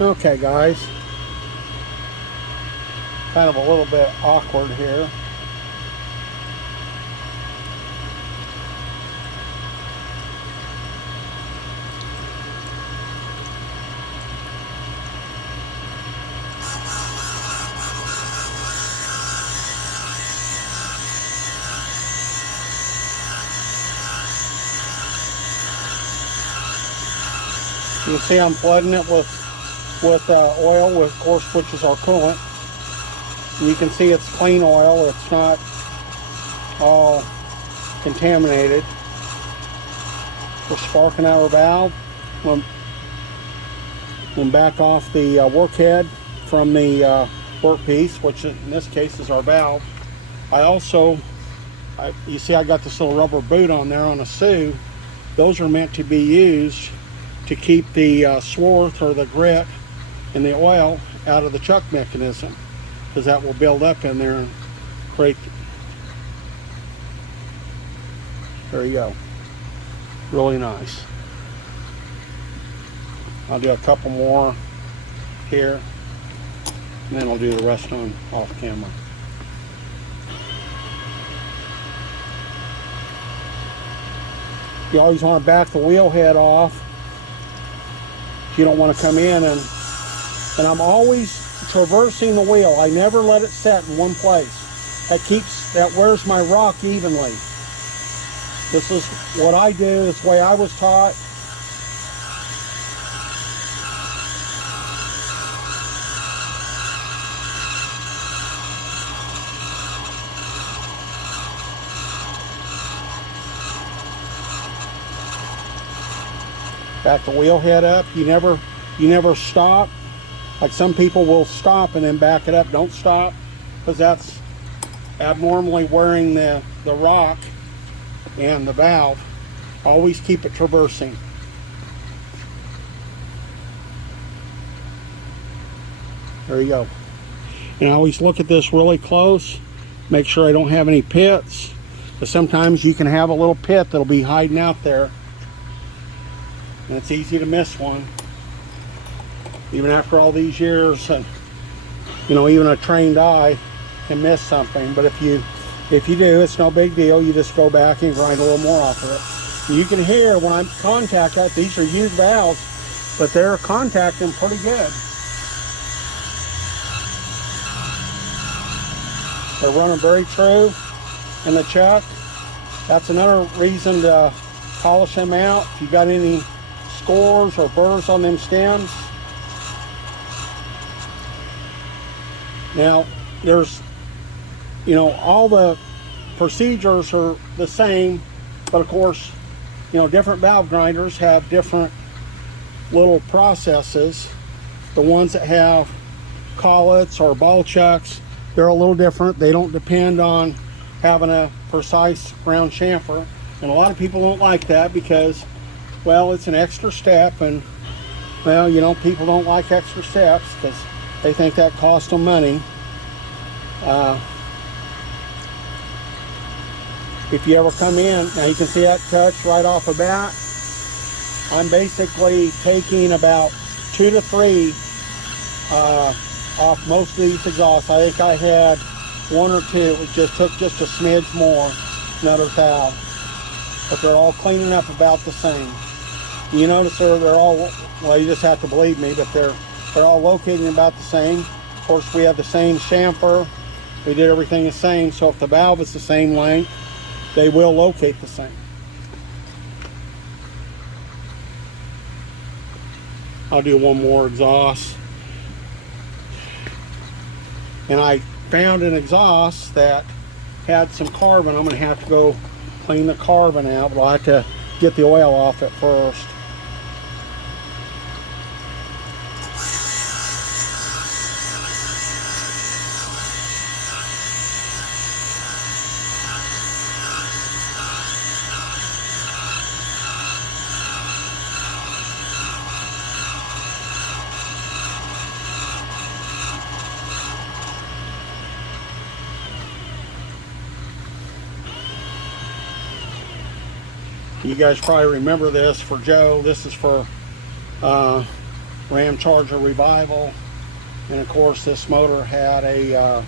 Okay guys, kind of a little bit awkward here. You can see I'm flooding it with oil, of course, which is our coolant. And you can see it's clean oil. It's not all contaminated. We're sparking our valve. We'll back off the work head from the workpiece, which in this case is our valve. You see I got this little rubber boot on there on a Sioux. Those are meant to be used to keep the swarth or the grit and the oil out of the chuck mechanism, because that will build up in there and create. There you go. Really nice. I'll do a couple more here, and then I'll do the rest on off camera. You always want to back the wheel head off. You don't want to come in and I'm always traversing the wheel. I never let it set in one place. That wears my rock evenly. This is what I do. This is the way I was taught. Back the wheel head up. You never stop. Like some people will stop and then back it up. Don't stop, because that's abnormally wearing the rock and the valve. Always keep it traversing. There you go. And I always look at this really close. Make sure I don't have any pits, because sometimes you can have a little pit that'll be hiding out there. And it's easy to miss one, even after all these years. And you know, even a trained eye can miss something. But if you do, it's no big deal. You just go back and grind a little more off of it. You can hear when I contact that, these are used valves, but they're contacting pretty good. They're running very true in the chuck. That's another reason to polish them out. If you got any scores or burrs on them stems. Now, there's, you know, all the procedures are the same, but of course, you know, different valve grinders have different little processes. The ones that have collets or ball chucks, they're a little different. They don't depend on having a precise round chamfer, and a lot of people don't like that because, well, it's an extra step, and well, you know, people don't like extra steps because they think that costs them money. If you ever come in, now you can see that touch right off the bat. I'm basically taking about 2 to 3 off most of these exhausts. I think I had 1 or 2. It took just a smidge more, another valve. But they're all cleaning up about the same. You notice they're all, well, you just have to believe me, but they're all located about the same. Of course, we have the same chamfer. We did everything the same, so if the valve is the same length, they will locate the same. I'll do one more exhaust. And I found an exhaust that had some carbon. I'm going to have to go clean the carbon out, but I'll have to get the oil off it first. You guys probably remember this for Joe. This is for Ramcharger Revival. And of course this motor had a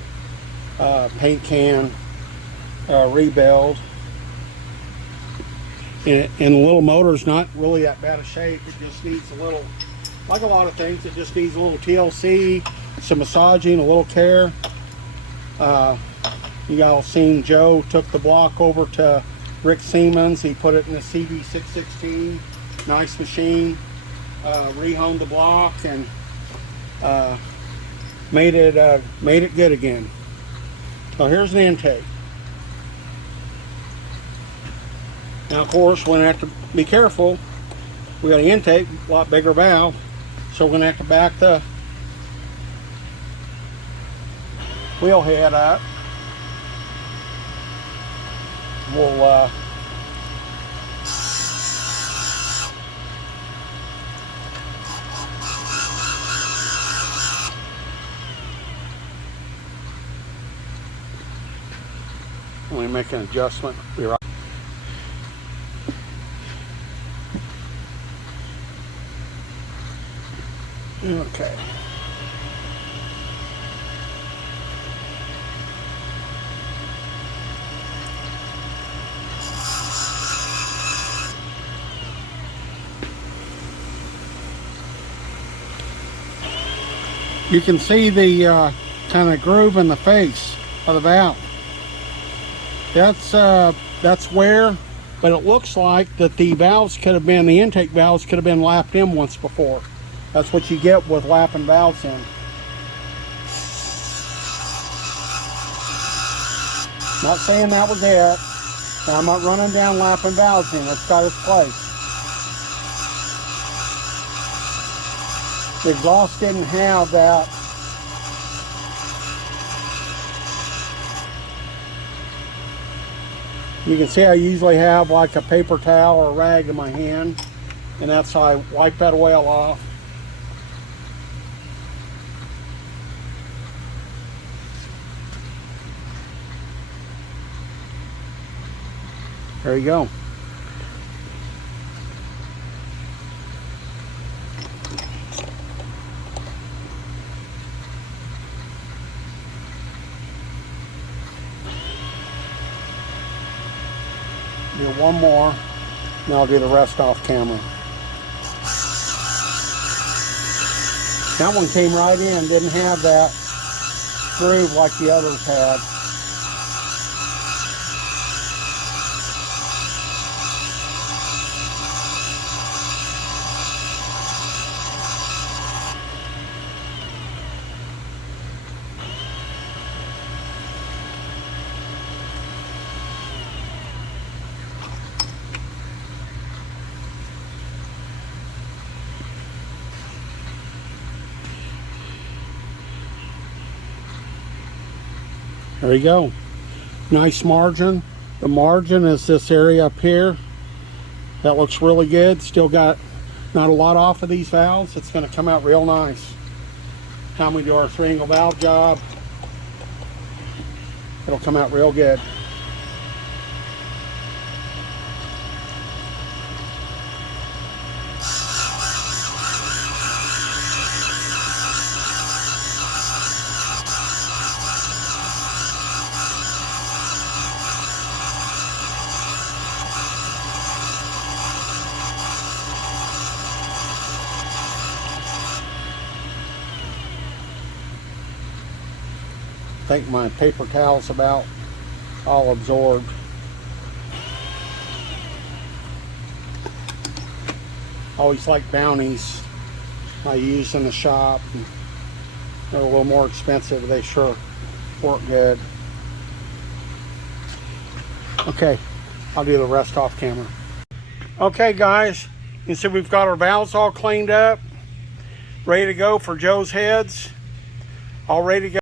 paint can rebuild. And the little motor's not really that bad of shape. It just needs a little, like a lot of things, it just needs a little TLC, some massaging, a little care. You all seen Joe took the block over to Rick Siemens. He put it in a CB616, nice machine. Rehoned the block and made it good again. So here's an intake. Now of course we're gonna have to be careful. We got an intake, a lot bigger valve, so we're gonna have to back the wheel head up. We'll let me make an adjustment. Be right. Okay. You can see the kind of groove in the face of the valve. That's wear, but it looks like that the valves could have been, the intake valves could have been lapped in once before. That's what you get with lapping valves in. Not saying that was it. I'm not running down lapping valves in. It's got its place. The exhaust didn't have that. You can see I usually have like a paper towel or a rag in my hand, and that's how I wipe that oil off. There you go. Do one more, and I'll do the rest off camera. That one came right in, didn't have that groove like the others had. There you go. Nice margin. The margin is this area up here. That looks really good. Still got not a lot off of these valves. It's going to come out real nice. Time we do our 3-angle valve job, it'll come out real good. I think my paper towel's about all absorbed. Always like Bounties I use in the shop. They're a little more expensive, but they sure work good. Okay, I'll do the rest off camera. Okay guys, you can see we've got our valves all cleaned up, ready to go for Joe's heads, all ready to go.